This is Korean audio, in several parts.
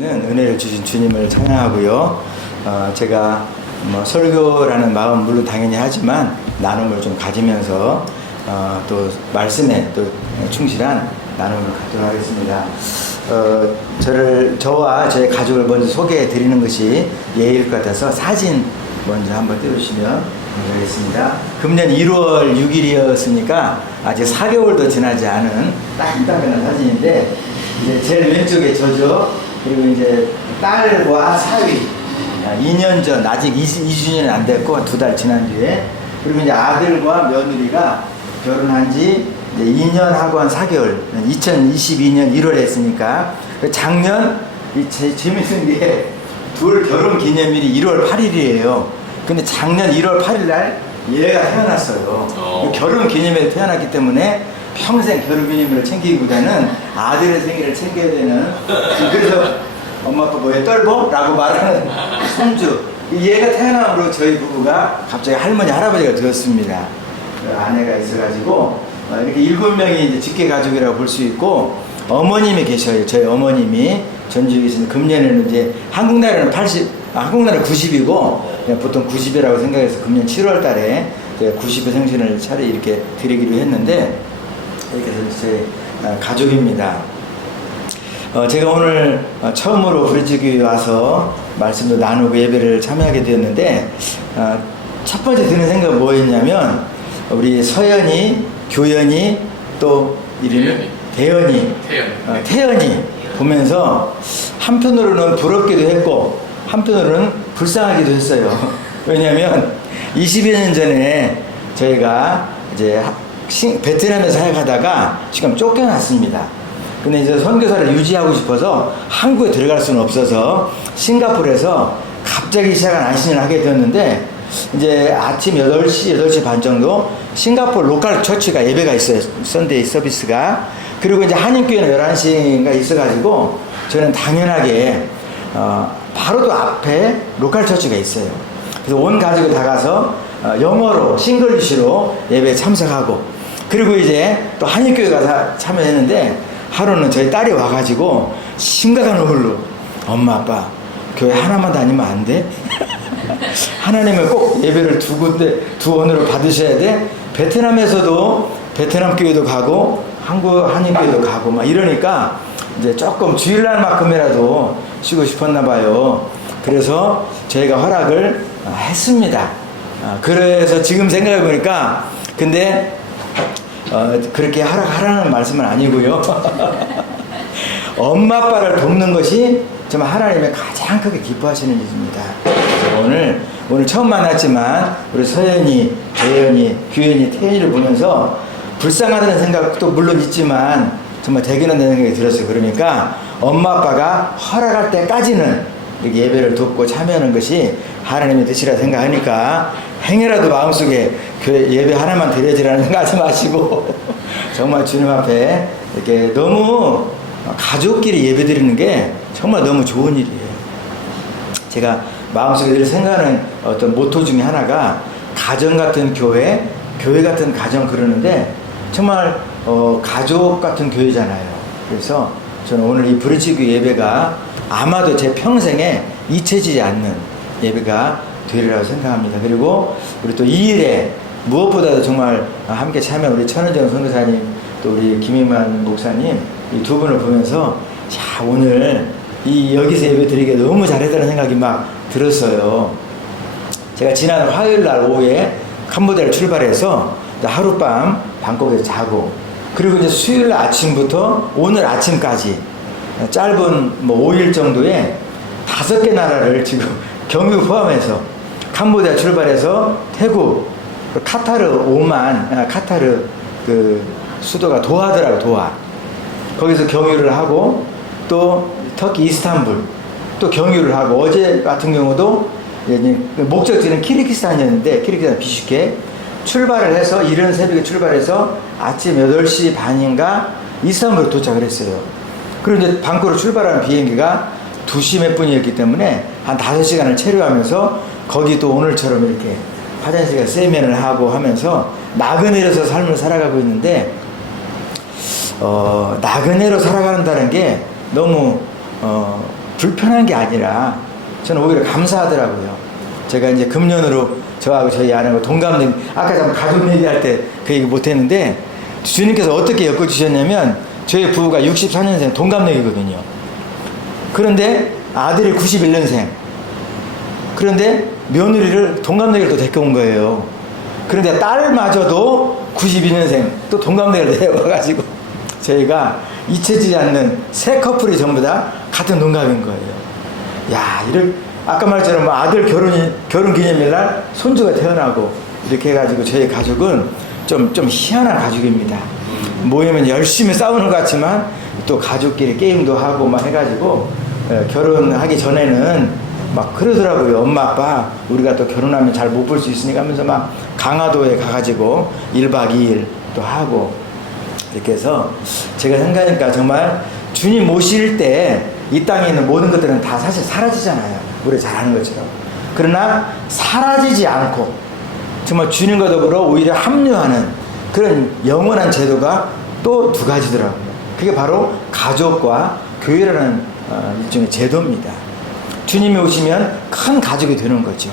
있는 은혜를 주신 주님을 찬양하고요. 제가 설교라는 마음 물론 당연히 하지만 나눔을 좀 가지면서 또 말씀에 또 충실한 나눔을 갖도록 하겠습니다. 저와 저의 가족을 먼저 소개해 드리는 것이 예의일 것 같아서 사진 먼저 한번 띄워주시면 감사하겠습니다. 금년 1월 6일이었으니까 아직 4개월도 지나지 않은 딱딱한 사진인데, 이제 제일 왼쪽에 저죠. 그리고 이제 딸과 사위 2년 전, 아직 2주년이 안 됐고 2달 지난 뒤에, 그리고 이제 아들과 며느리가 결혼한 지 이제 2년하고 한 4개월, 2022년 1월에 했으니까 작년 재밌는 게 둘 결혼 기념일이 1월 8일이에요. 근데 작년 1월 8일 날 얘가 태어났어요. 결혼 기념일에 태어났기 때문에 평생 결혼 기념일을 챙기기보다는 아들의 생일을 챙겨야 되는, 그래서 엄마 아빠 뭐에 떨보? 라고 말하는 손주, 얘가 태어남으로 저희 부부가 갑자기 할머니 할아버지가 되었습니다. 아내가 있어가지고 이렇게 7명이 이제 직계 가족이라고 볼 수 있고, 어머님이 계셔요. 저희 어머님이 전주에 계시는데, 금년에는 이제 한국 나라는 90이고 보통 90이라고 생각해서 금년 7월 달에 90의 생신을 차례 이렇게 드리기로 했는데, 이렇게 해서 제 가족입니다. 제가 오늘 처음으로 브릿지교회에 와서 말씀도 나누고 예배를 참여하게 되었는데, 첫 번째 드는 생각은 뭐였냐면, 우리 서연이, 교연이, 또 이름이 태연이 보면서 한편으로는 부럽기도 했고 한편으로는 불쌍하기도 했어요. 왜냐하면 20여 년 전에 저희가 이제 베트남에서 사역하다가 지금 쫓겨났습니다. 근데 이제 선교사를 유지하고 싶어서 한국에 들어갈 수는 없어서 싱가포르에서 갑자기 시작한 안신을 하게 되었는데, 이제 아침 8시 반 정도 싱가포르 로컬 처치가 예배가 있어요. 선데이 서비스가. 그리고 이제 한인교회는 11시인가 있어가지고 저는 당연하게 바로 또 앞에 로컬 처치가 있어요. 그래서 온 가족이 다 가서 영어로 싱글리시로 예배에 참석하고, 그리고 이제 또 한인교회 가서 참여했는데, 하루는 저희 딸이 와가지고 심각한 얼굴로 엄마 아빠 교회 하나만 다니면 안 돼? 하나님은 꼭 예배를 두 언어로 받으셔야 돼? 베트남에서도 베트남 교회도 가고 한국 한인교회도 가고 막 이러니까 이제 조금 주일날만큼이라도 쉬고 싶었나 봐요. 그래서 저희가 허락을 했습니다. 그래서 지금 생각해 보니까, 근데 그렇게 허락하라는 말씀은 아니고요. 엄마 아빠를 돕는 것이 정말 하나님의 가장 크게 기뻐하시는 일입니다. 오늘 처음 만났지만 우리 서연이, 재연이, 규현이, 태연이를 보면서 불쌍하다는 생각도 물론 있지만 정말 대견한다는 생각이 들었어요. 그러니까 엄마 아빠가 허락할 때까지는 이렇게 예배를 돕고 참여하는 것이 하나님의 뜻이라 생각하니까 행여라도 마음속에 교회 예배 하나만 드려지라는 생각하지 마시고 정말 주님 앞에 이렇게 너무 가족끼리 예배 드리는 게 정말 너무 좋은 일이에요. 제가 마음속에 늘 생각하는 어떤 모토 중에 하나가 가정 같은 교회, 교회 같은 가정 그러는데, 정말 가족 같은 교회잖아요. 그래서 저는 오늘 이 브릿지교회 예배가 아마도 제 평생에 잊혀지지 않는 예배가 되리라고 생각합니다. 그리고 우리 또 이 일에 무엇보다도 정말 함께 참여한 우리 천은정 선교사님, 또 우리 김익만 목사님, 이 두 분을 보면서 자, 오늘 여기서 예배 드리기에 너무 잘했다는 생각이 막 들었어요. 제가 지난 화요일 날 오후에 캄보디아를 출발해서 하룻밤 방콕에서 자고, 그리고 이제 수요일 아침부터 오늘 아침까지 짧은 5일 정도에 5개 나라를 지금 경유 포함해서 캄보디아 출발해서 태국, 카타르 오만, 카타르 그 수도가 도하더라고, 도하. 거기서 경유를 하고, 또 터키 이스탄불 또 경유를 하고, 어제 같은 경우도 목적지는 키르기스탄이었는데 키르기스탄 비슈케 출발을 해서 이른 새벽에 출발해서 아침 8시 반인가 이스탄불에 도착을 했어요. 그리고 이제 방콕으로 출발하는 비행기가 2시 몇 분이었기 때문에 한 5시간을 체류하면서 거기 또 오늘처럼 이렇게 화장실에 세면을 하고 하면서 나그네로서 삶을 살아가고 있는데, 나그네로 살아간다는 게 너무 불편한 게 아니라 저는 오히려 감사하더라고요. 제가 이제 금년으로 저하고 저희 아내하고 동갑내기, 아까 잠깐 가족 얘기할 때 그 얘기 못했는데, 주님께서 어떻게 엮어주셨냐면, 저희 부부가 64년생 동갑내기거든요. 그런데 아들이 91년생. 그런데 며느리를 동갑내기로 또 데리고 온 거예요. 그런데 딸마저도 92년생 또 동갑내기를 데려와가지고 저희가 잊혀지지 않는 세 커플이 전부 다 같은 동갑인 거예요. 야, 아까 말처럼 뭐 아들 결혼 기념일날 손주가 태어나고 이렇게 해가지고 저희 가족은 좀 희한한 가족입니다. 모이면 열심히 싸우는 것 같지만 또 가족끼리 게임도 하고 막 해가지고 결혼하기 전에는 막 그러더라고요. 엄마 아빠 우리가 또 결혼하면 잘 못 볼 수 있으니까 하면서 막 강화도에 가가지고 1박 2일 또 하고 이렇게 해서 제가 생각하니까 정말 주님 모실 때 이 땅에 있는 모든 것들은 다 사실 사라지잖아요. 우리 잘 아는 것처럼. 그러나 사라지지 않고 정말 주님과 더불어 오히려 합류하는 그런 영원한 제도가 또 두 가지더라고요. 그게 바로 가족과 교회라는 일종의 제도입니다. 주님이 오시면 큰 가족이 되는 거죠.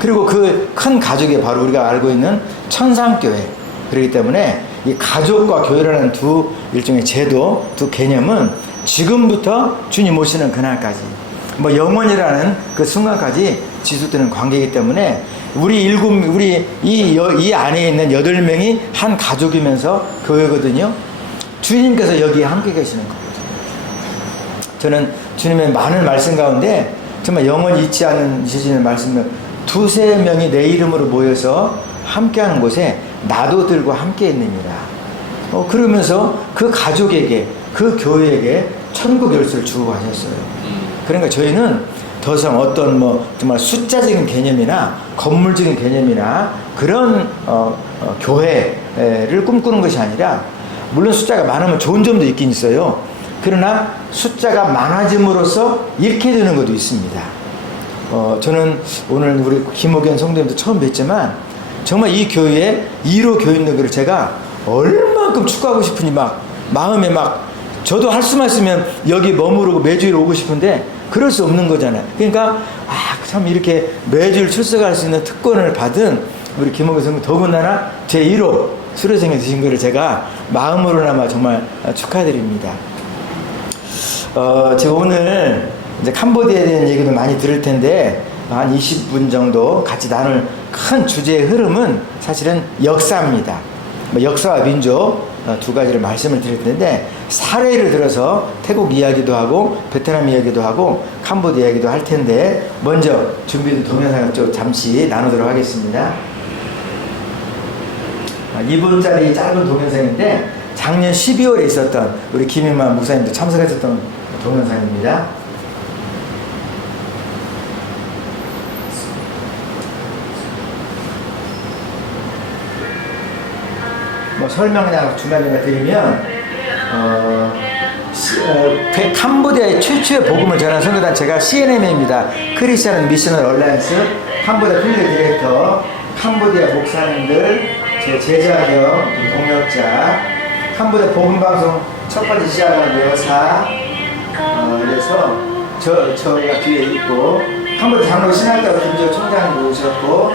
그리고 그 큰 가족이 바로 우리가 알고 있는 천상교회. 그렇기 때문에 이 가족과 교회라는 두 일종의 제도, 두 개념은 지금부터 주님 오시는 그날까지, 뭐 영원이라는 그 순간까지 지속되는 관계이기 때문에 우리 이 안에 있는 8명이 한 가족이면서 교회거든요. 주님께서 여기에 함께 계시는 거거든요. 저는 주님의 많은 말씀 가운데 정말 영원히 잊지 않으시는 말씀은 두세 명이 내 이름으로 모여서 함께하는 곳에 나도 들고 함께 있느니라. 그러면서 그 가족에게, 그 교회에게 천국 열쇠를 주고 가셨어요. 그러니까 저희는 더 이상 어떤 정말 숫자적인 개념이나 건물적인 개념이나 그런 교회를 꿈꾸는 것이 아니라, 물론 숫자가 많으면 좋은 점도 있긴 있어요. 그러나 숫자가 많아짐으로써 잃게 되는 것도 있습니다. 저는 오늘 우리 김옥현 성도님도 처음 뵀지만 정말 이 교회에 1호 교인들을 제가 얼만큼 축구하고 싶으니 마음에 저도 할 수만 있으면 여기 머무르고 매주일 오고 싶은데 그럴 수 없는 거잖아요. 그러니까 참 이렇게 매주일 출석할 수 있는 특권을 받은 우리 김옥현 성도, 더군다나 제 1호 수료생에 드신 것을 제가 마음으로나마 정말 축하드립니다. 제가 오늘 이제 캄보디아에 대한 얘기도 많이 들을 텐데 한 20분 정도 같이 나눌 큰 주제의 흐름은 사실은 역사입니다. 역사와 민족 두 가지를 말씀을 드릴 텐데, 사례를 들어서 태국 이야기도 하고 베트남 이야기도 하고 캄보디아 이야기도 할 텐데, 먼저 준비된 동영상을 좀 잠시 나누도록 하겠습니다. 2분짜리 짧은 동영상인데 작년 12월에 있었던 우리 김인만 목사님도 참석했었던 동영상입니다. 설명 그냥 중간중간 드리면, 캄보디아의 최초의 복음을 전한 선교단체가 CNM입니다. 크리스천 미셔널 얼라이언스. 캄보디아 필리드 디렉터, 캄보디아 목사님들, 제 제자 겸 동역자, 캄보디아 복음방송 첫 번째 시작한 여사, 그래서 저희가 뒤에 있고, 캄보디아 장로 신학교 김조 총장님도 오셨고,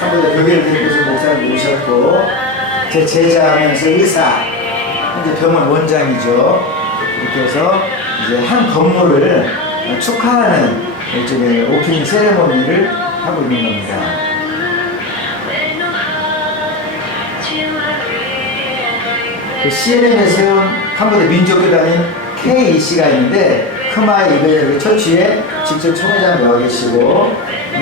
캄보디아 교회를 대표해서 목사님도 오셨고, 제 제자하면서 의사, 이제 병원 원장이죠. 이렇게 해서 이제 한 건물을 축하하는 일종의 오프닝 세레모니를 하고 있는 겁니다. 그 CNM에 세운 캄보디아 민족교단인 KEC가 있는데, 크마이 이베르 처치에 직접 총회장 나와 계시고,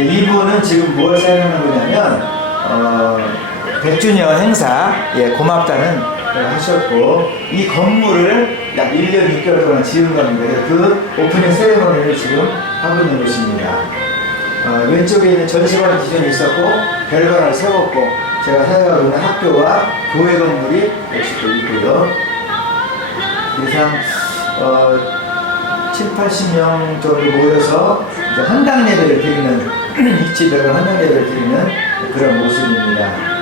이분은 지금 뭘 사용하는 거냐면 100주년 행사에 고맙다는 걸 하셨고, 이 건물을 약 1년 6개월 동안 지은 겁니다. 그 오프닝 세레머니를 지금 하고 있는 것입니다. 왼쪽에 있는 전시관 기존이 있었고 별관을 세웠고, 제가 사용하고 있는 학교와 교회 건물이 역시 또 있고요. 그래서 70-80명 정도 모여서 이제 헌당 예배를 드리는 이치별관 헌당 예배를 드리는 그런 모습입니다.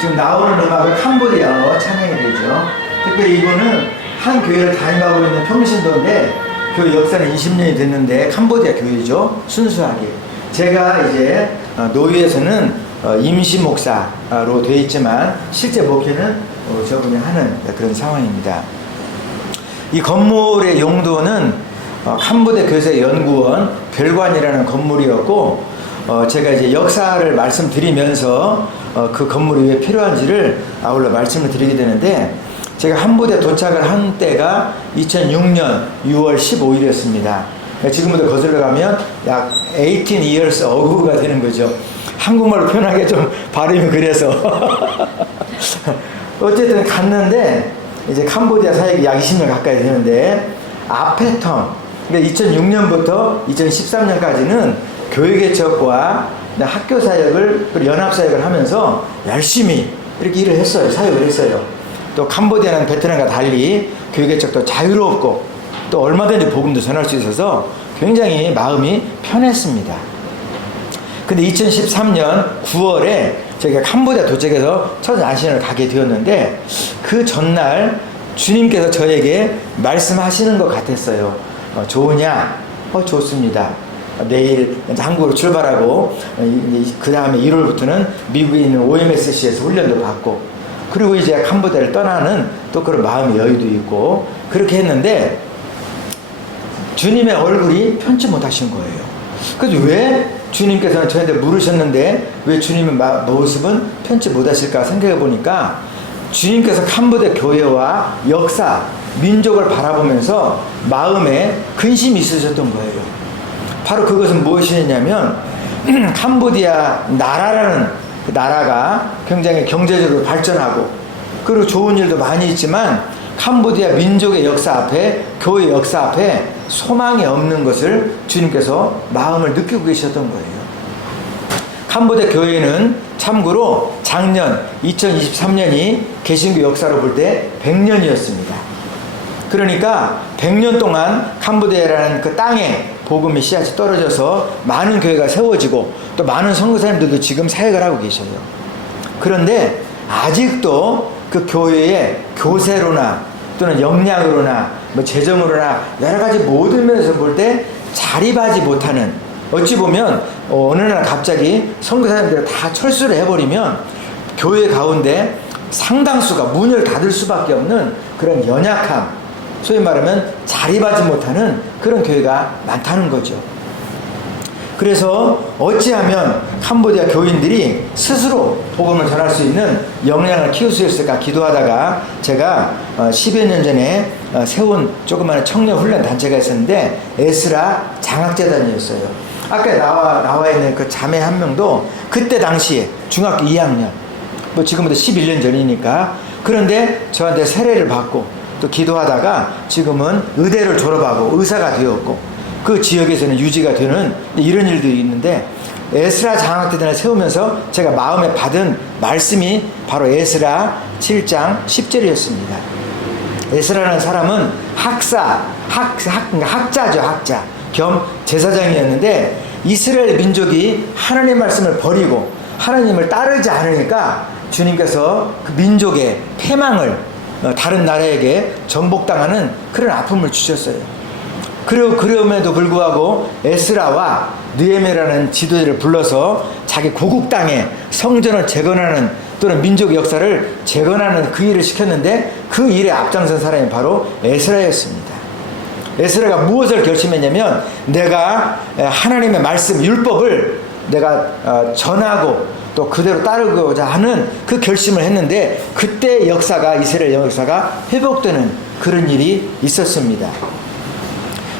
지금 나오는 음악은 캄보디아어 찬양이 되죠. 특별히 이분은 한 교회를 담임하고 있는 평신도인데 교회 역사는 20년이 됐는데 캄보디아 교회죠. 순수하게. 제가 이제 노예에서는 임시 목사로 되어 있지만 실제 목회는 저분이 하는 그런 상황입니다. 이 건물의 용도는 캄보디아 교회의 연구원 별관이라는 건물이었고, 제가 이제 역사를 말씀드리면서 그 건물이 왜 필요한지를 아울러 말씀을 드리게 되는데, 제가 캄보디아 도착을 한 때가 2006년 6월 15일이었습니다. 지금부터 거슬러 가면 약 18 years ago가 되는 거죠. 한국말로 표현하기가 좀 발음이 그래서. 어쨌든 갔는데, 이제 캄보디아 사역이 약 20년 가까이 되는데, 아페텀, 그러니까 2006년부터 2013년까지는 교회개척과 학교 사역을, 그리고 연합 사역을 하면서 열심히 이렇게 일을 했어요. 사역을 했어요. 또 캄보디아는 베트남과 달리 교회개척도 자유롭고 또 얼마든지 복음도 전할 수 있어서 굉장히 마음이 편했습니다. 근데 2013년 9월에 저희가 캄보디아 도착해서 첫 안신을 가게 되었는데, 그 전날 주님께서 저에게 말씀하시는 것 같았어요. 좋으냐? 좋습니다. 내일 한국으로 출발하고 그 다음에 1월부터는 미국에 있는 OMSC에서 훈련도 받고, 그리고 이제 캄보디아를 떠나는 또 그런 마음의 여유도 있고, 그렇게 했는데 주님의 얼굴이 편치 못하신 거예요. 그래서 왜 주님께서는 저한테 물으셨는데 왜 주님의 모습은 편치 못하실까 생각해 보니까, 주님께서 캄보디아 교회와 역사, 민족을 바라보면서 마음에 근심이 있으셨던 거예요. 바로 그것은 무엇이냐면 캄보디아 나라라는 그 나라가 굉장히 경제적으로 발전하고 그리고 좋은 일도 많이 있지만 캄보디아 민족의 역사 앞에, 교회 역사 앞에 소망이 없는 것을 주님께서 마음을 느끼고 계셨던 거예요. 캄보디아 교회는 참고로 작년 2023년이 개신교 역사로 볼 때 100년이었습니다. 그러니까 100년 동안 캄보디아라는 그 땅에 복음의 씨앗이 떨어져서 많은 교회가 세워지고 또 많은 선교사님들도 지금 사역을 하고 계셔요. 그런데 아직도 그 교회의 교세로나 또는 역량으로나 뭐 재정으로나 여러 가지 모든 면에서 볼 때 자립하지 못하는, 어찌 보면 어느 날 갑자기 선교사님들이 다 철수를 해버리면 교회 가운데 상당수가 문을 닫을 수밖에 없는 그런 연약함, 소위 말하면 자립하지 못하는 그런 교회가 많다는 거죠. 그래서 어찌하면 캄보디아 교인들이 스스로 복음을 전할 수 있는 역량을 키울 수 있을까 기도하다가 제가 10여 년 전에 세운 조그마한 청년 훈련 단체가 있었는데 에스라 장학재단이었어요. 아까 나와 있는 그 자매 한 명도 그때 당시에 중학교 2학년, 뭐 지금부터 11년 전이니까, 그런데 저한테 세례를 받고 또 기도하다가 지금은 의대를 졸업하고 의사가 되었고 그 지역에서는 유지가 되는 이런 일도 있는데, 에스라 장학재단을 세우면서 제가 마음에 받은 말씀이 바로 에스라 7장 10절이었습니다. 에스라라는 사람은 학자죠. 학자 겸 제사장이었는데 이스라엘 민족이 하나님의 말씀을 버리고 하나님을 따르지 않으니까 주님께서 그 민족의 패망을 다른 나라에게 정복당하는 그런 아픔을 주셨어요. 그리고 그럼에도 불구하고 에스라와 느헤미야라는 지도자를 불러서 자기 고국 땅에 성전을 재건하는 또는 민족 역사를 재건하는 그 일을 시켰는데, 그 일에 앞장선 사람이 바로 에스라였습니다. 에스라가 무엇을 결심했냐면, 내가 하나님의 말씀 율법을 내가 전하고 또 그대로 따르고자 하는 그 결심을 했는데, 그때 역사가, 이스라엘 역사가 회복되는 그런 일이 있었습니다.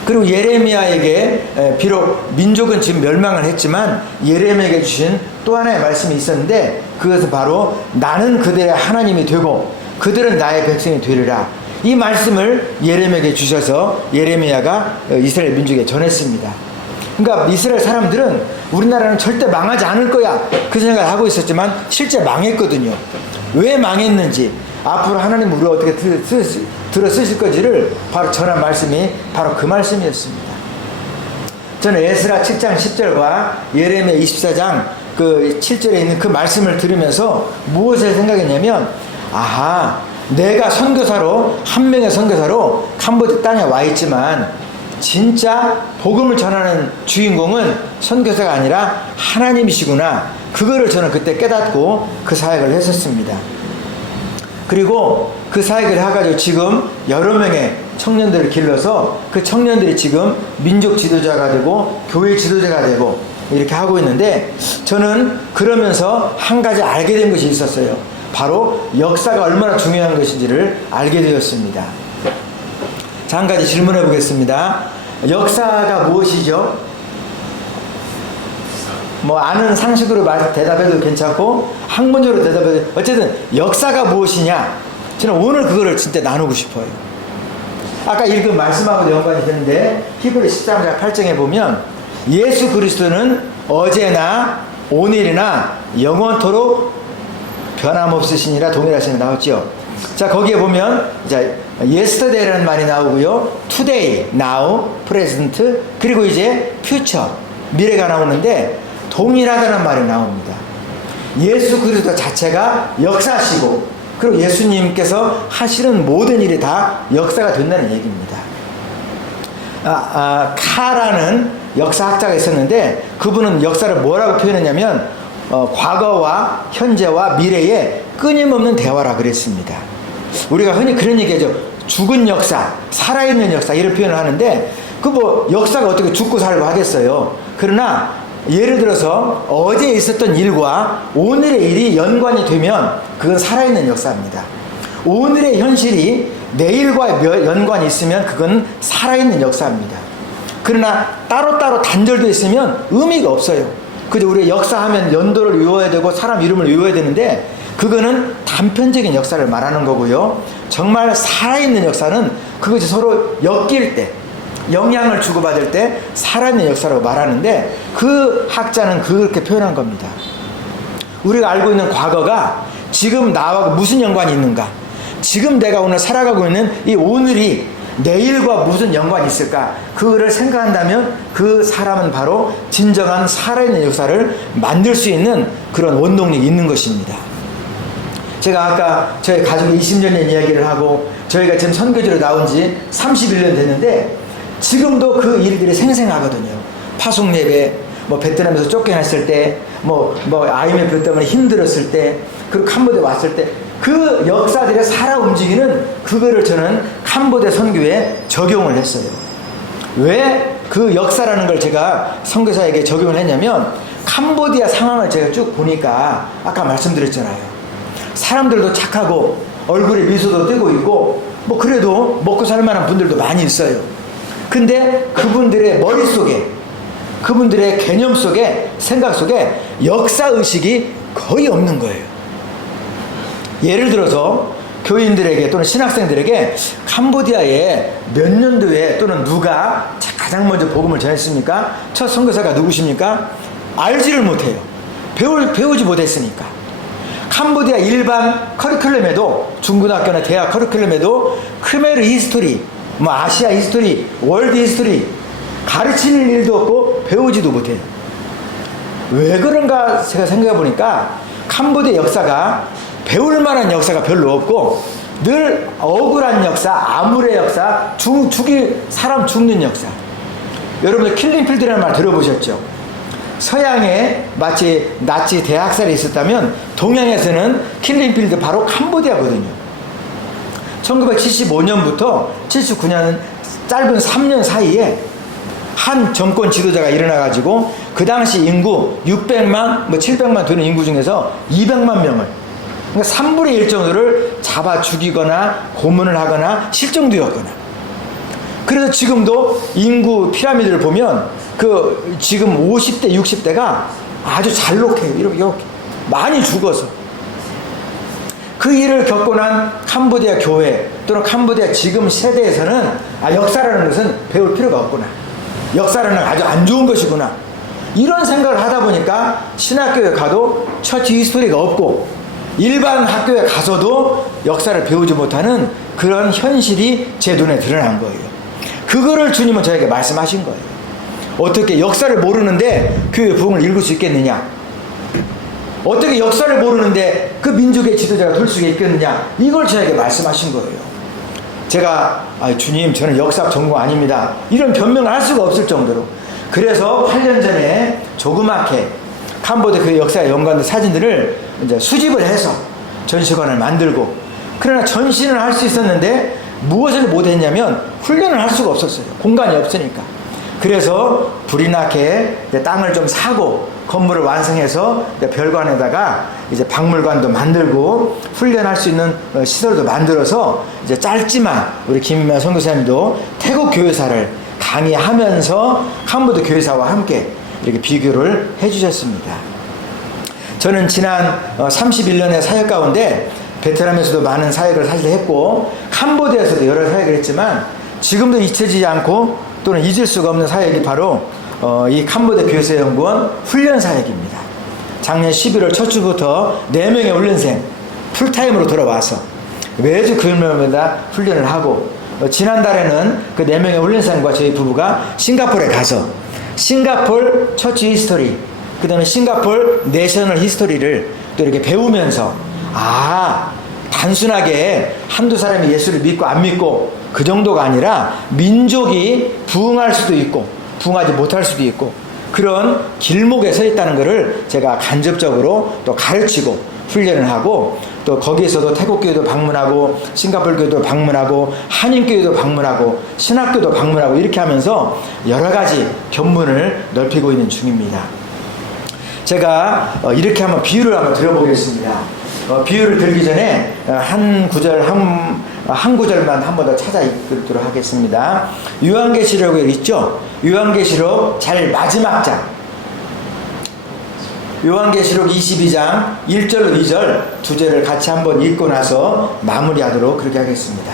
그리고 예레미야에게 비록 민족은 지금 멸망을 했지만 예레미야에게 주신 또 하나의 말씀이 있었는데, 그것은 바로 나는 그들의 하나님이 되고 그들은 나의 백성이 되리라. 이 말씀을 예레미야에게 주셔서 예레미야가 이스라엘 민족에 전했습니다. 그러니까 이스라엘 사람들은 우리나라는 절대 망하지 않을 거야 그 생각을 하고 있었지만 실제 망했거든요. 왜 망했는지, 앞으로 하나님 우리가 어떻게 들어 쓰실 건지를 바로 전한 말씀이 바로 그 말씀이었습니다. 저는 에스라 7장 10절과 예레미야 24장 그 7절에 있는 그 말씀을 들으면서 무엇을 생각했냐면, 아하, 내가 선교사로, 한 명의 선교사로 캄보디아 땅에 와 있지만 진짜 복음을 전하는 주인공은 선교사가 아니라 하나님이시구나. 그거를 저는 그때 깨닫고 그 사역을 했었습니다. 그리고 그 사역을 해가지고 지금 여러 명의 청년들을 길러서 그 청년들이 지금 민족 지도자가 되고 교회 지도자가 되고 이렇게 하고 있는데, 저는 그러면서 한 가지 알게 된 것이 있었어요. 바로 역사가 얼마나 중요한 것인지를 알게 되었습니다. 자, 한 가지 질문해 보겠습니다. 역사가 무엇이죠? 뭐 아는 상식으로 대답해도 괜찮고 학문적으로 대답해도, 어쨌든 역사가 무엇이냐, 저는 오늘 그거를 진짜 나누고 싶어요. 아까 읽은 말씀하고도 연관이 되는데 히브리 13장 8장에 보면 예수 그리스도는 어제나 오늘이나 영원토록 변함없으시니라 동일하시니 나왔죠. 자, 거기에 보면 이제 yesterday라는 말이 나오고요, today, now, present, 그리고 이제 future, 미래가 나오는데 동일하다는 말이 나옵니다. 예수 그리스도 자체가 역사시고, 그리고 예수님께서 하시는 모든 일이 다 역사가 된다는 얘기입니다. 카라는 역사학자가 있었는데 그분은 역사를 뭐라고 표현했냐면 과거와 현재와 미래의 끊임없는 대화라 그랬습니다. 우리가 흔히 그런 얘기하죠. 죽은 역사, 살아있는 역사, 이런 표현을 하는데 그 뭐 역사가 어떻게 죽고 살고 하겠어요. 그러나 예를 들어서 어제 있었던 일과 오늘의 일이 연관이 되면 그건 살아있는 역사입니다. 오늘의 현실이 내일과 연관이 있으면 그건 살아있는 역사입니다. 그러나 따로따로 단절되어 있으면 의미가 없어요. 그죠? 우리가 역사하면 연도를 외워야 되고 사람 이름을 외워야 되는데 그거는 단편적인 역사를 말하는 거고요. 정말 살아있는 역사는 그것이 서로 엮일 때, 영향을 주고받을 때 살아있는 역사라고 말하는데, 그 학자는 그렇게 표현한 겁니다. 우리가 알고 있는 과거가 지금 나와 무슨 연관이 있는가, 지금 내가 오늘 살아가고 있는 이 오늘이 내일과 무슨 연관이 있을까, 그거를 생각한다면 그 사람은 바로 진정한 살아있는 역사를 만들 수 있는 그런 원동력이 있는 것입니다. 제가 아까 저희 가족이 20년 전 이야기를 하고 저희가 지금 선교지로 나온 지 31년 됐는데 지금도 그 일들이 생생하거든요. 파송 예배, 뭐 베트남에서 쫓겨났을 때, 뭐 IMF 때문에 힘들었을 때, 그리고 캄보디아 왔을 때, 그 역사들이 살아 움직이는 그거를 저는 캄보디아 선교에 적용을 했어요. 왜 그 역사라는 걸 제가 선교사에게 적용을 했냐면, 캄보디아 상황을 제가 쭉 보니까 아까 말씀드렸잖아요. 사람들도 착하고 얼굴에 미소도 띄고 있고 뭐 그래도 먹고 살 만한 분들도 많이 있어요. 근데 그분들의 머릿속에, 그분들의 개념 속에, 생각 속에 역사의식이 거의 없는 거예요. 예를 들어서 교인들에게 또는 신학생들에게 캄보디아에 몇 년도에 또는 누가 가장 먼저 복음을 전했습니까? 첫 선교사가 누구십니까? 알지를 못해요. 배우지 못했으니까. 캄보디아 일반 커리큘럼에도, 중고등학교나 대학 커리큘럼에도 크메르 히스토리, 뭐 아시아 히스토리, 월드 히스토리 가르치는 일도 없고 배우지도 못해요. 왜 그런가 제가 생각해 보니까 캄보디아 역사가 배울 만한 역사가 별로 없고 늘 억울한 역사, 암울의 역사, 사람 죽는 역사. 여러분들 킬링필드라는 말 들어보셨죠? 서양에 마치 나치 대학살이 있었다면 동양에서는 킬링필드 바로 캄보디아거든요. 1975년부터 79년 짧은 3년 사이에 한 정권 지도자가 일어나가지고 그 당시 인구 600만, 700만 되는 인구 중에서 200만 명을, 그러니까 3분의 1 정도를 잡아 죽이거나 고문을 하거나 실종되었거나. 그래서 지금도 인구 피라미드를 보면 그 지금 50대, 60대가 아주 잘록해요. 이렇게 많이 죽어서. 그 일을 겪고 난 캄보디아 교회 또는 캄보디아 지금 세대에서는 역사라는 것은 배울 필요가 없구나. 역사라는 아주 안 좋은 것이구나. 이런 생각을 하다 보니까 신학교에 가도 처치 히스토리가 없고 일반 학교에 가서도 역사를 배우지 못하는 그런 현실이 제 눈에 드러난 거예요. 그거를 주님은 저에게 말씀하신 거예요. 어떻게 역사를 모르는데 교회 부흥을 읽을 수 있겠느냐? 어떻게 역사를 모르는데 그 민족의 지도자가 될 수가 있겠느냐? 이걸 저에게 말씀하신 거예요. 제가 주님 저는 역사 전공 아닙니다 이런 변명을 할 수가 없을 정도로, 그래서 8년 전에 조그맣게 캄보디아 그 역사에 연관된 사진들을 이제 수집을 해서 전시관을 만들고, 그러나 전시는 할 수 있었는데 무엇을 못했냐면 훈련을 할 수가 없었어요. 공간이 없으니까. 그래서 불이 나게 땅을 좀 사고 건물을 완성해서 별관에다가 이제 박물관도 만들고 훈련할 수 있는 시설도 만들어서 이제 짧지만 우리 김인만 선교사님도 태국 교회사를 강의하면서 캄보디아 교회사와 함께 이렇게 비교를 해주셨습니다. 저는 지난 31년의 사역 가운데 베트남에서도 많은 사역을 사실 했고 캄보디아에서도 여러 사역을 했지만 지금도 잊혀지지 않고 또는 잊을 수가 없는 사역이 바로 이 캄보디아 교회사연구원 훈련 사역입니다. 작년 11월 첫 주부터 4명의 훈련생 풀타임으로 돌아와서 매주 금요일마다 훈련을 하고, 지난달에는 그 4명의 훈련생과 저희 부부가 싱가포르에 가서 싱가포르 처치 히스토리, 그 다음에 싱가포르 내셔널 히스토리를 또 이렇게 배우면서 단순하게 한두 사람이 예수를 믿고 안 믿고 그 정도가 아니라 민족이 부흥할 수도 있고 부흥하지 못할 수도 있고 그런 길목에 서 있다는 것을 제가 간접적으로 또 가르치고 훈련을 하고, 또 거기에서도 태국교회도 방문하고 싱가포르 교회도 방문하고 한인교회도 방문하고 신학교도 방문하고 이렇게 하면서 여러 가지 견문을 넓히고 있는 중입니다. 제가 이렇게 한번 비유를 한번 들어보겠습니다. 비유를 들기 전에 한 구절만 한 번 더 찾아 읽도록 하겠습니다. 요한계시록에 있죠. 요한계시록 제일 마지막 장, 요한계시록 22장 1절 2절 두 절을 같이 한번 읽고 나서 마무리하도록 그렇게 하겠습니다.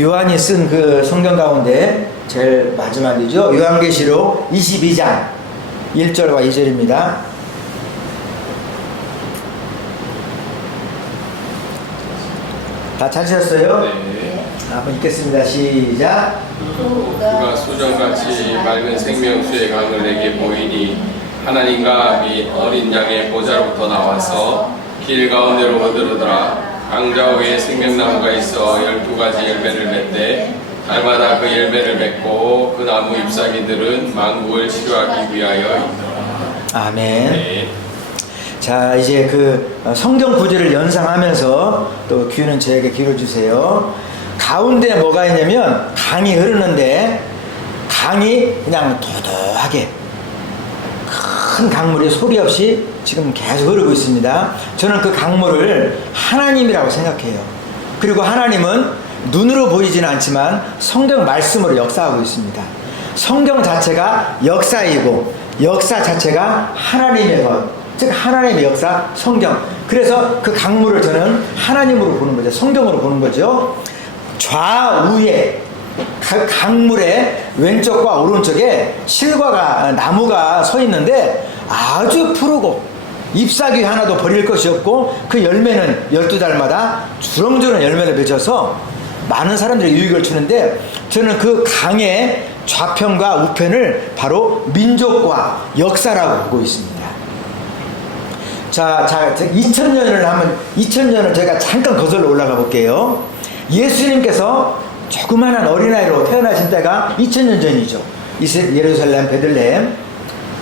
요한이 쓴 그 성경 가운데 제일 마지막이죠. 요한계시록 22장 1절과 2절입니다. 다 찾으셨어요? 네. 한번 읽겠습니다. 시작. 그가 수정같이 맑은 생명수의 강을 내게 보이니 하나님과 및 어린 양의 보좌로부터 나와서 길 가운데로 거두르더라. 강좌 위에 생명나무가 있어 12가지 열매를 맺되 달마다 그 열매를 맺고 그 나무 잎사귀들은 만국을 치료하기 위하여 있더라. 아멘. 네. 자, 이제 그 성경 구절을 연상하면서 또 귀는 저에게 귀를 주세요. 가운데 뭐가 있냐면 강이 흐르는데 강이 그냥 도도하게 큰 강물이 소리 없이 지금 계속 흐르고 있습니다. 저는 그 강물을 하나님이라고 생각해요. 그리고 하나님은 눈으로 보이지는 않지만 성경 말씀으로 역사하고 있습니다. 성경 자체가 역사이고 역사 자체가 하나님의 것, 즉 하나님의 역사, 성경. 그래서 그 강물을 저는 하나님으로 보는 거죠. 성경으로 보는 거죠. 좌우에 강물의 왼쪽과 오른쪽에 실과가 나무가 서 있는데 아주 푸르고 잎사귀 하나도 버릴 것이 없고 그 열매는 12달마다 주렁주렁 열매를 맺어서 많은 사람들이 유익을 주는데, 저는 그 강의 좌편과 우편을 바로 민족과 역사라고 보고 있습니다. 자, 2000년을 제가 잠깐 거슬러 올라가 볼게요. 예수님께서 조그마한 어린아이로 태어나신 때가 2000년 전이죠. 예루살렘 베들레헴.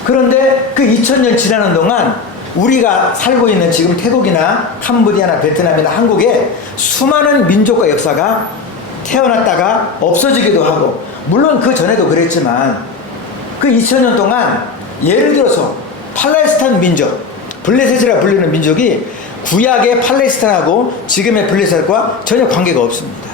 그런데 그 2000년 지나는 동안 우리가 살고 있는 지금 태국이나 캄보디아나 베트남이나 한국에 수많은 민족과 역사가 태어났다가 없어지기도 하고, 물론 그 전에도 그랬지만 그 2000년 동안 예를 들어서 팔레스타인 민족, 블레셋이라 불리는 민족이 구약의 팔레스타인하고 지금의 블레셋과 전혀 관계가 없습니다.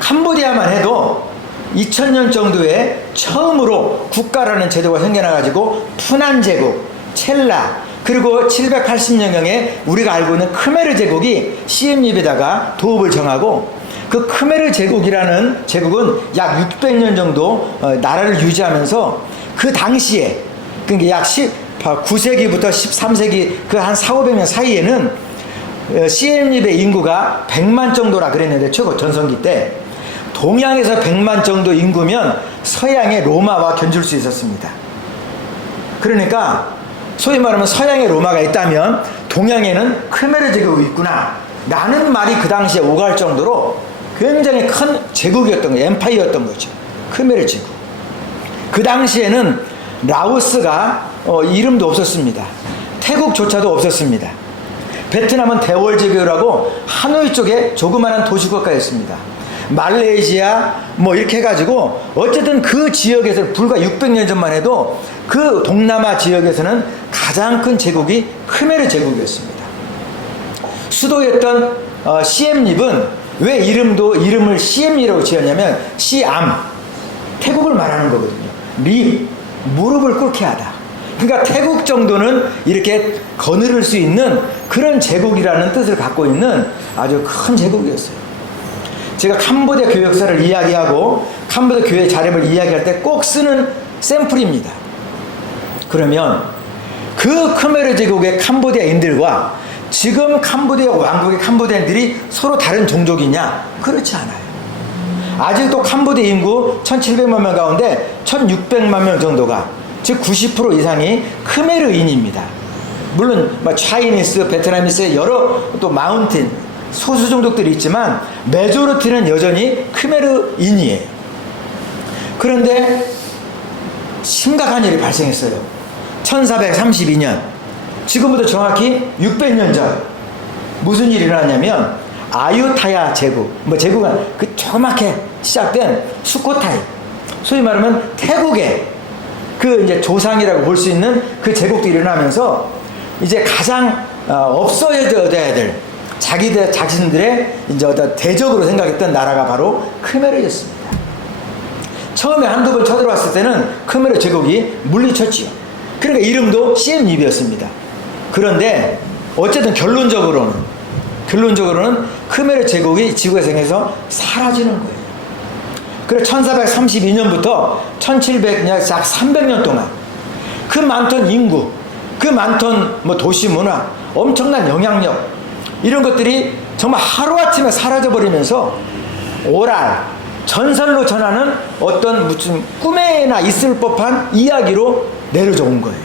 캄보디아만 해도 2000년 정도에 처음으로 국가라는 제도가 생겨나가지고 푸난 제국, 첼라, 그리고 780년경에 우리가 알고 있는 크메르 제국이 시엠립에다가 도읍을 정하고, 그 크메르 제국이라는 제국은 약 600년 정도 나라를 유지하면서 그 당시에 그러니까 약 9세기부터 13세기 그 한 4,500년 사이에는 시엠립의 인구가 100만 정도라 그랬는데, 최고 전성기 때 동양에서 100만 정도 인구면 서양의 로마와 견줄 수 있었습니다. 그러니까 소위 말하면 서양의 로마가 있다면 동양에는 크메르 제국이 있구나. 라는 말이 그 당시에 오갈 정도로 굉장히 큰 제국이었던 거예요. 엠파이어였던 거죠. 크메르 제국. 그 당시에는 라오스가 이름도 없었습니다. 태국조차도 없었습니다. 베트남은 대월제국이라고 하노이 쪽에 조그마한 도시국가였습니다. 말레이시아 뭐 이렇게 해가지고 어쨌든 그 지역에서 불과 600년 전만 해도 그 동남아 지역에서는 가장 큰 제국이 크메르 제국이었습니다. 수도였던 시엠립은 왜 이름을 시엠리라고 지었냐면 시암, 태국을 말하는 거거든요. 립, 무릎을 꿇게 하다. 그러니까 태국 정도는 이렇게 거느릴 수 있는 그런 제국이라는 뜻을 갖고 있는 아주 큰 제국이었어요. 제가 캄보디아 교회 역사를 이야기하고 캄보디아 교회 자립을 이야기할 때 꼭 쓰는 샘플입니다. 그러면 그 크메르 제국의 캄보디아인들과 지금 캄보디아 왕국의 캄보디아인들이 서로 다른 종족이냐? 그렇지 않아요. 아직도 캄보디아 인구 1700만 명 가운데 1600만 명 정도가, 즉 90% 이상이 크메르인입니다. 물론 차이니스, 베트나미스 여러 또 마운틴 소수 종족들이 있지만 메조리티는 여전히 크메르인이에요. 그런데 심각한 일이 발생했어요. 1432년, 지금부터 정확히 600년 전 무슨 일이 일어났냐면 아유타야 제국, 제국은 그 조그맣게 시작된 수코타이, 소위 말하면 태국의 그 이제 조상이라고 볼 수 있는 그 제국도 일어나면서 이제 가장 없어져야 될 자신들의 이제 어떤 대적으로 생각했던 나라가 바로 크메르였습니다. 처음에 한두 번 쳐들어왔을 때는 크메르 제국이 물리쳤지요. 그러니까 이름도 시엠립이었습니다. 그런데 어쨌든 결론적으로는 크메르 제국이 지구에서 사라지는 거예요. 그래서 1432년부터 1700년, 약 300년 동안 그 많던 인구, 그 많던 도시 문화, 엄청난 영향력, 이런 것들이 정말 하루아침에 사라져버리면서 오랄, 전설로 전하는 어떤 무슨 꿈에나 있을 법한 이야기로 내려져 온 거예요.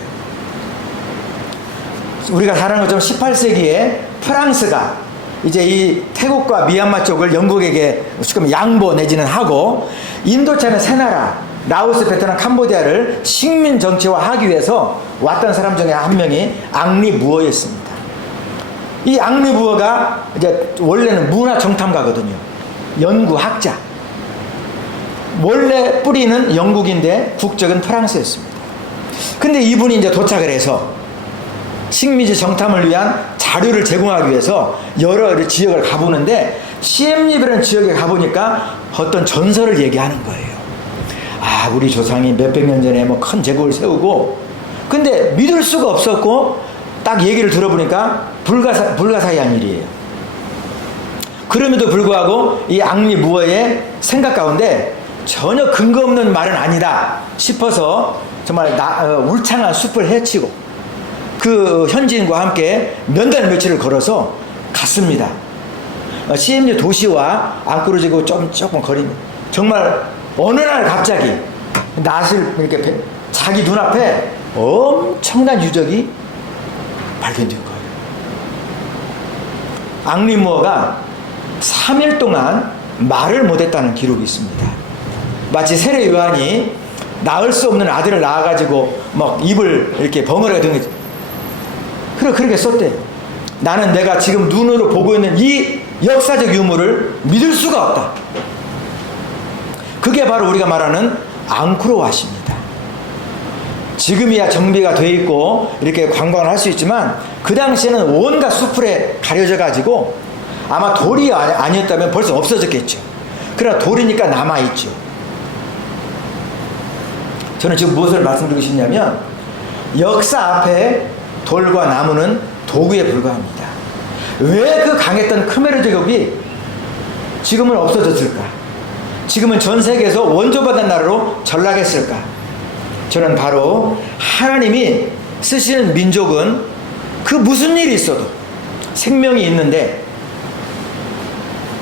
우리가 잘 아는 것처럼 18세기에 프랑스가 이제 이 태국과 미얀마 쪽을 영국에게 지금 양보 내지는 하고 인도차는 세 나라, 라오스, 베트남, 캄보디아를 식민 정치화하기 위해서 왔던 사람 중에 한 명이 앙리 무어였습니다. 이 앙리 무어가 이제 원래는 문화 정탐가거든요. 연구학자. 원래 뿌리는 영국인데 국적은 프랑스였습니다. 근데 이분이 이제 도착을 해서 식민지 정탐을 위한 자료를 제공하기 위해서 여러 지역을 가보는데 시엠립이라는 지역에 가보니까 어떤 전설을 얘기하는 거예요. 아, 우리 조상이 몇백 년 전에 큰 제국을 세우고, 근데 믿을 수가 없었고 딱 얘기를 들어보니까 불가사의한 일이에요. 그럼에도 불구하고 이 앙리 무어의 생각 가운데 전혀 근거 없는 말은 아니다 싶어서 정말 울창한 숲을 헤치고 그 현지인과 함께 몇 달 며칠을 걸어서 갔습니다. 시엠립 도시와 앙코르지구 조금 거리는, 정말 어느 날 갑자기 낯을 이렇게 자기 눈앞에 엄청난 유적이 발견된 거예요. 앙리 무어가 3일 동안 말을 못했다는 기록이 있습니다. 마치 세례 요한이 낳을 수 없는 아들을 낳아가지고 입을 이렇게 버무려야 되는 거지. 그렇게 썼대요. 나는 내가 지금 눈으로 보고 있는 이 역사적 유물을 믿을 수가 없다. 그게 바로 우리가 말하는 앙코르왓입니다. 지금이야 정비가 돼 있고 이렇게 관광을 할 수 있지만 그 당시에는 온갖 수풀에 가려져 가지고 아마 돌이 아니었다면 벌써 없어졌겠죠. 그러나 돌이니까 남아있죠. 저는 지금 무엇을 말씀드리고 싶냐면 역사 앞에 돌과 나무는 도구에 불과합니다. 왜 그 강했던 크메르 제국이 지금은 없어졌을까? 지금은 전 세계에서 원조받은 나라로 전락했을까? 저는 바로 하나님이 쓰시는 민족은 그 무슨 일이 있어도 생명이 있는데,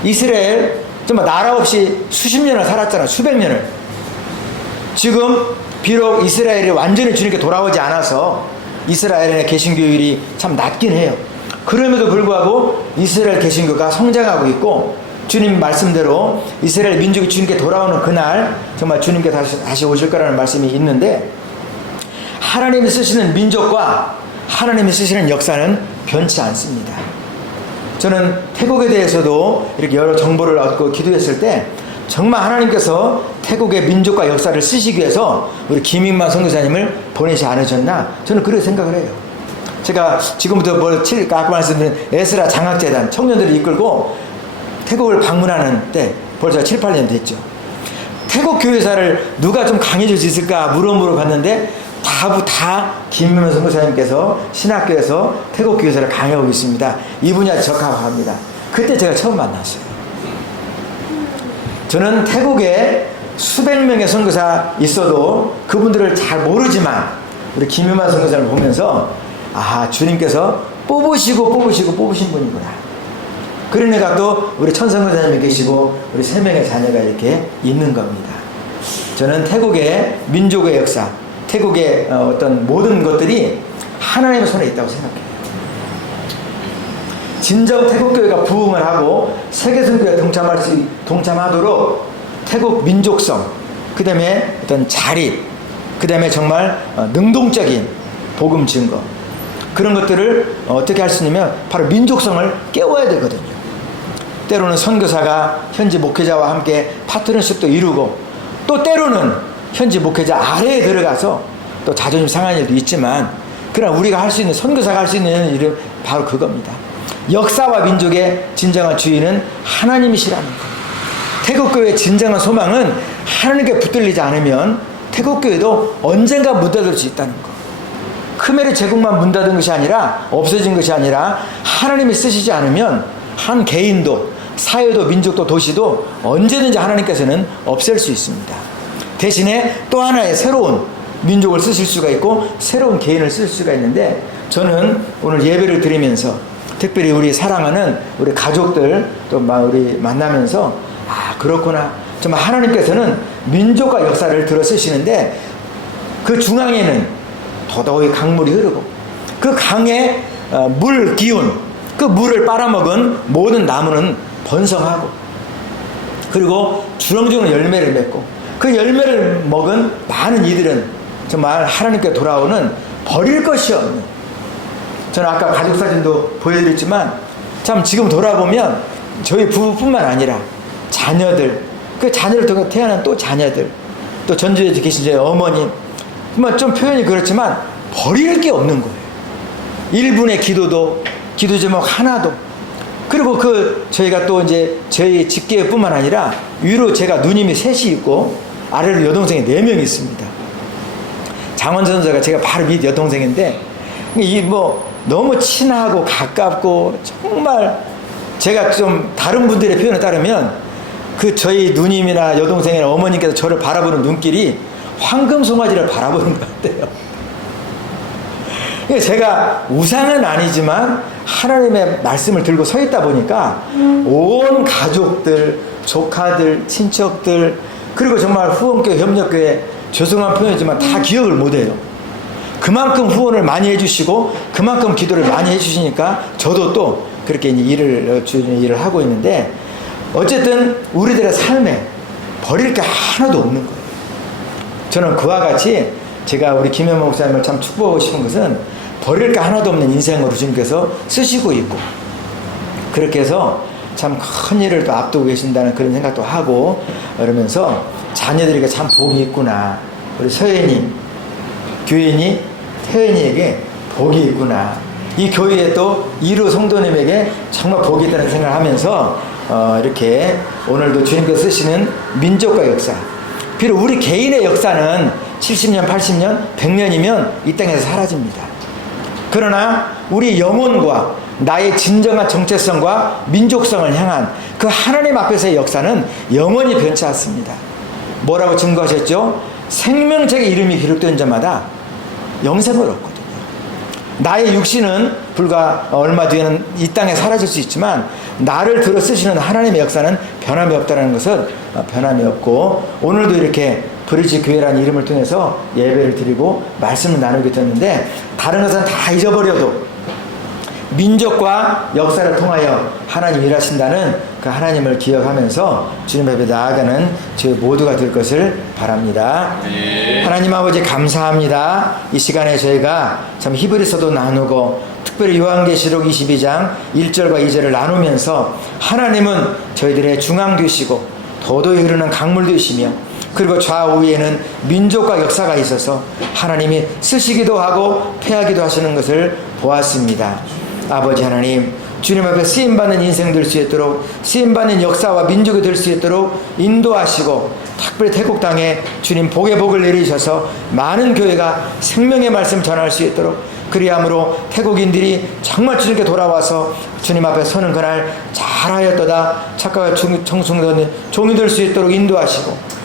이스라엘 정말 나라 없이 수십 년을 살았잖아. 수백 년을. 지금 비록 이스라엘이 완전히 주님께 돌아오지 않아서 이스라엘의 개신교율이 참 낮긴 해요. 그럼에도 불구하고 이스라엘 개신교가 성장하고 있고, 주님 말씀대로 이스라엘 민족이 주님께 돌아오는 그날 정말 주님께 다시 오실 거라는 말씀이 있는데, 하나님이 쓰시는 민족과 하나님이 쓰시는 역사는 변치 않습니다. 저는 태국에 대해서도 이렇게 여러 정보를 얻고 기도했을 때 정말 하나님께서 태국의 민족과 역사를 쓰시기 위해서 우리 김익만 선교사님을 보내지 않으셨나, 저는 그렇게 생각을 해요. 제가 지금부터 아까 말씀드린 에스라 장학재단 청년들을 이끌고 태국을 방문하는 때 벌써 7, 8년 됐죠. 태국 교회사를 누가 좀 강해질 수 있을까 물어봤는데 다 김민호 선교사님께서 신학교에서 태국 교회사를 강해오고 있습니다. 이 분야에 적합합니다. 그때 제가 처음 만났어요. 저는 태국에 수백 명의 선교사 있어도 그분들을 잘 모르지만 우리 김민호 선교사를 보면서 주님께서 뽑으신 분이구나. 그러니까 또 우리 천선교사님이 계시고 우리 3명의 자녀가 이렇게 있는 겁니다. 저는 태국의 민족의 역사, 태국의 어떤 모든 것들이 하나님의 손에 있다고 생각해요. 진정 태국교회가 부흥을 하고 세계선교에 동참하도록 태국 민족성, 그 다음에 어떤 자립, 그 다음에 정말 능동적인 복음 증거, 그런 것들을 어떻게 할 수 있냐면 바로 민족성을 깨워야 되거든요. 때로는 선교사가 현지 목회자와 함께 파트너십도 이루고, 또 때로는 현지 목회자 아래에 들어가서 또 자존심 상한 일도 있지만, 그러나 우리가 할 수 있는, 선교사가 할 수 있는 일은 바로 그겁니다. 역사와 민족의 진정한 주인은 하나님이시라는 것. 태국교회의 진정한 소망은 하나님께 붙들리지 않으면 태국교회도 언젠가 문 닫을 수 있다는 것. 크메르 제국만 문 닫은 것이 아니라, 없어진 것이 아니라, 하나님이 쓰시지 않으면 한 개인도, 사회도, 민족도, 도시도 언제든지 하나님께서는 없앨 수 있습니다. 대신에 또 하나의 새로운 민족을 쓰실 수가 있고 새로운 개인을 쓸 수가 있는데, 저는 오늘 예배를 드리면서 특별히 우리 사랑하는 우리 가족들 또 우리 만나면서 그렇구나, 정말 하나님께서는 민족과 역사를 들어 쓰시는데 그 중앙에는 더더욱 강물이 흐르고, 그 강의 물 기운, 그 물을 빨아먹은 모든 나무는 번성하고, 그리고 주렁주렁 열매를 맺고, 그 열매를 먹은 많은 이들은 정말 하나님께 돌아오는 버릴 것이 없는, 저는 아까 가족 사진도 보여드렸지만 참 지금 돌아보면 저희 부부뿐만 아니라 자녀들, 그 자녀를 통해 태어난 또 자녀들, 또 전주에 계신 저희 어머님, 좀 표현이 그렇지만 버릴 게 없는 거예요. 1분의 기도 제목 하나도. 그리고 저희가 또 이제 저희 직계뿐만 아니라 위로 제가 누님이 3이 있고 아래로 여동생이 4명이 있습니다. 장원 선수가 제가 바로 밑 여동생인데, 너무 친하고 가깝고, 정말 제가 좀 다른 분들의 표현에 따르면 저희 누님이나 여동생이나 어머님께서 저를 바라보는 눈길이 황금 송아지를 바라보는 것 같아요. 제가 우상은 아니지만 하나님의 말씀을 들고 서 있다 보니까 온 가족들, 조카들, 친척들, 그리고 정말 후원교회, 협력교회, 죄송한 표현이지만 다 기억을 못해요. 그만큼 후원을 많이 해주시고 그만큼 기도를 많이 해주시니까 저도 또 그렇게 일을 하고 있는데, 어쨌든 우리들의 삶에 버릴 게 하나도 없는 거예요. 저는 그와 같이 제가 우리 김현 목사님을 참 축복하고 싶은 것은 버릴 게 하나도 없는 인생으로 주님께서 쓰시고 있고, 그렇게 해서 참 큰 일을 또 앞두고 계신다는 그런 생각도 하고, 그러면서 자녀들에게 참 복이 있구나, 우리 서연이, 규현이, 태연이에게 복이 있구나, 이 교회에 또 이루 성도님에게 정말 복이 있다는 생각을 하면서 이렇게 오늘도 주님께서 쓰시는 민족과 역사, 비록 우리 개인의 역사는 70년, 80년, 100년이면 이 땅에서 사라집니다. 그러나 우리 영혼과 나의 진정한 정체성과 민족성을 향한 그 하나님 앞에서의 역사는 영원히 변치 않습니다. 뭐라고 증거하셨죠? 생명책에 이름이 기록된 자마다 영생을 얻거든요. 나의 육신은 불과 얼마 뒤에는 이 땅에 사라질 수 있지만 나를 들어 쓰시는 하나님의 역사는 변함이 없다는 것은 변함이 없고, 오늘도 이렇게 브리지 교회라는 이름을 통해서 예배를 드리고 말씀을 나누게 됐는데, 다른 것은 다 잊어버려도 민족과 역사를 통하여 하나님 일하신다는 그 하나님을 기억하면서 주님 앞에 나아가는 저희 모두가 될 것을 바랍니다. 네. 하나님 아버지 감사합니다. 이 시간에 저희가 참 히브리서도 나누고 특별히 요한계시록 22장 1절과 2절을 나누면서 하나님은 저희들의 중앙 되시고 도도히 흐르는 강물 되시며 그리고 좌우에는 민족과 역사가 있어서 하나님이 쓰시기도 하고 패하기도 하시는 것을 보았습니다. 아버지 하나님, 주님 앞에 쓰임받는 인생 될 수 있도록, 쓰임받는 역사와 민족이 될 수 있도록 인도하시고, 특별히 태국 땅에 주님 복의 복을 내리셔서 많은 교회가 생명의 말씀 전할 수 있도록, 그리함으로 태국인들이 정말 주님께 돌아와서 주님 앞에 서는 그날 잘하였도다 착각과 청승된 종이 될 수 있도록 인도하시고,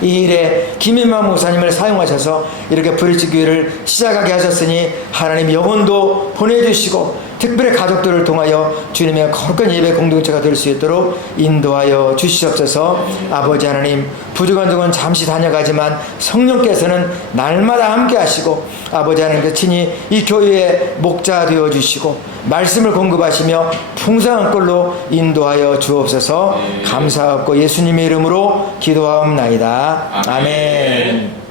이 일에 김인만 목사님을 사용하셔서 이렇게 브릿지 교회를 시작하게 하셨으니 하나님 영혼도 보내주시고 특별히 가족들을 통하여 주님의 거룩한 예배 공동체가 될 수 있도록 인도하여 주시옵소서. 아버지 하나님, 부족한 종은 잠시 다녀가지만 성령께서는 날마다 함께 하시고 아버지 하나님께 친히 이 교회의 목자 되어 주시고 말씀을 공급하시며 풍성한 꼴로 인도하여 주옵소서. 감사하고 예수님의 이름으로 기도하옵나이다. 아멘.